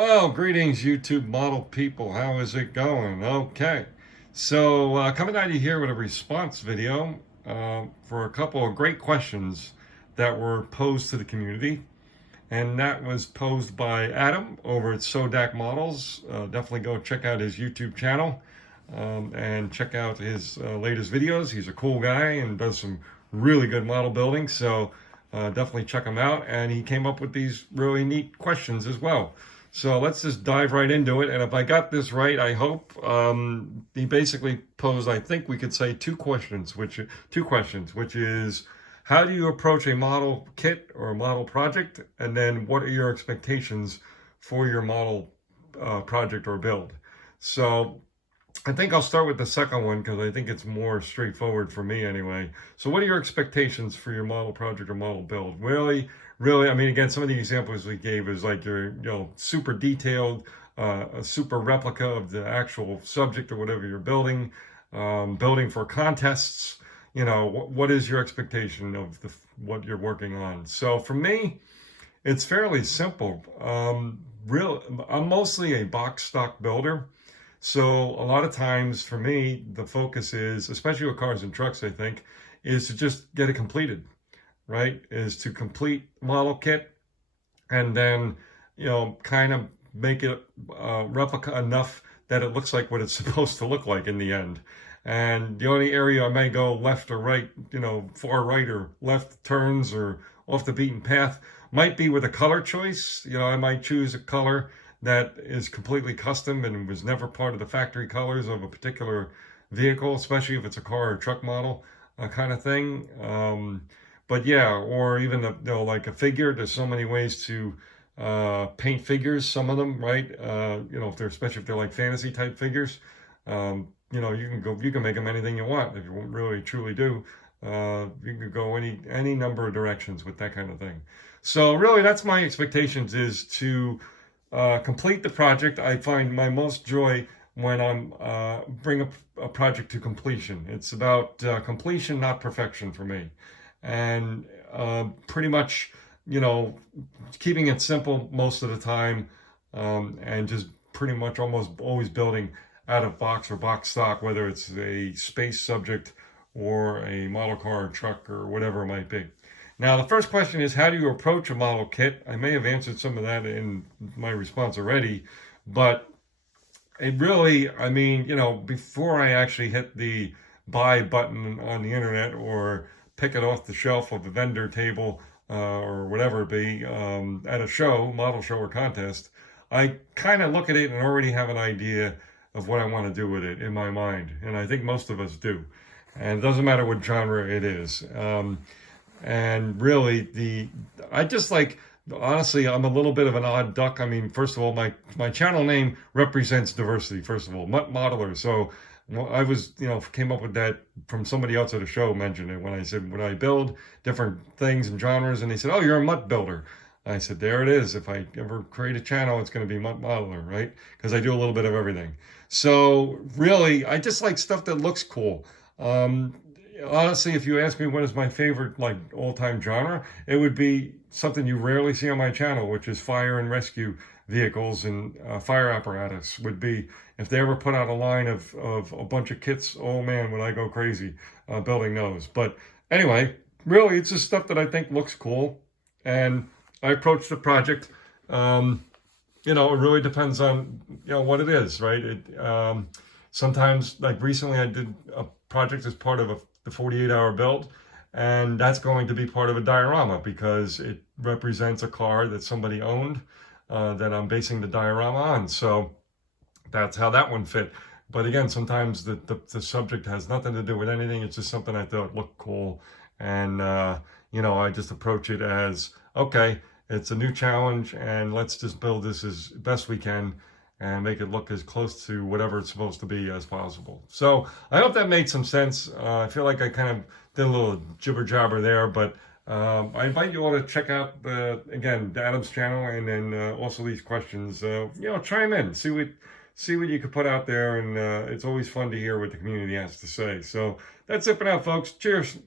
Well, greetings, YouTube model people. How is it going? Okay. So, coming at you here with a response video for a couple of great questions that were posed to the community. And that was posed by Adam over at Sodak Models. Definitely go check out his YouTube channel and check out his latest videos. He's a cool guy and does some really good model building. So, definitely check him out. And he came up with these really neat questions as well. So let's just dive right into it. And if I got this right, I hope he basically posed, I think we could say two questions, which is how do you approach a model kit or a model project, and then what are your expectations for your model project or build? So I think I'll start with the second one because I think it's more straightforward for me anyway. So what are your expectations for your model project or model build? Really, I mean, again, some of the examples we gave is like your, super detailed, a super replica of the actual subject or whatever you're building, building for contests. What is your expectation of what you're working on? So for me, it's fairly simple. I'm mostly a box stock builder. So a lot of times for me, the focus is, especially with cars and trucks, I think, is to just get it completed, right? Is to complete model kit and then, kind of make it replica enough that it looks like what it's supposed to look like in the end. And the only area I may go left or right, far right or left turns or off the beaten path might be with a color choice. I might choose a color that is completely custom and was never part of the factory colors of a particular vehicle, especially if it's a car or truck model kind of thing. But yeah, or even like a figure. There's so many ways to paint figures. Some of them, right? Especially if they're like fantasy type figures. You can make them anything you want if you really truly do. You can go any number of directions with that kind of thing. So really, that's my expectations, is to complete the project. I find my most joy when I'm bring a project to completion. It's about completion, not perfection for me. And pretty much, keeping it simple most of the time, and just pretty much almost always building out of box or box stock, whether it's a space subject or a model car or truck or whatever it might be. Now, the first question is, how do you approach a model kit? I may have answered some of that in my response already, but it really, I mean, before I actually hit the buy button on the internet or pick it off the shelf of a vendor table or whatever it be at a show, model show or contest, I kind of look at it and already have an idea of what I want to do with it in my mind. And I think most of us do. And it doesn't matter what genre it is. And really, I just like, honestly, I'm a little bit of an odd duck. I mean, first of all, my channel name represents diversity, first of all, Mutt Modeler. So I was, came up with that from somebody else at a show, mentioned it when I said, when I build different things and genres, and they said, oh, you're a Mutt builder. I said, there it is. If I ever create a channel, it's going to be Mutt Modeler, right? Because I do a little bit of everything. So really, I just like stuff that looks cool. Honestly, if you ask me what is my favorite like all-time genre, it would be something you rarely see on my channel, which is fire and rescue vehicles and fire apparatus. Would be, if they ever put out a line of a bunch of kits, oh man, would I go crazy building those. But anyway, really, it's just stuff that I think looks cool, and I approach the project. It really depends on what it is, right? Sometimes, like recently, I did a project as part of the 48-hour build, and that's going to be part of a diorama because it represents a car that somebody owned that I'm basing the diorama on. So that's how that one fit. But again, sometimes the subject has nothing to do with anything. It's just something I thought looked cool, and I just approach it as, okay, it's a new challenge, and let's just build this as best we can and make it look as close to whatever it's supposed to be as possible. So I hope that made some sense. I feel like I kind of did a little jibber jabber there, but I invite you all to check out again, Adam's channel, and then also these questions. Chime in, see what you could put out there, and it's always fun to hear what the community has to say. So that's it for now, folks. Cheers.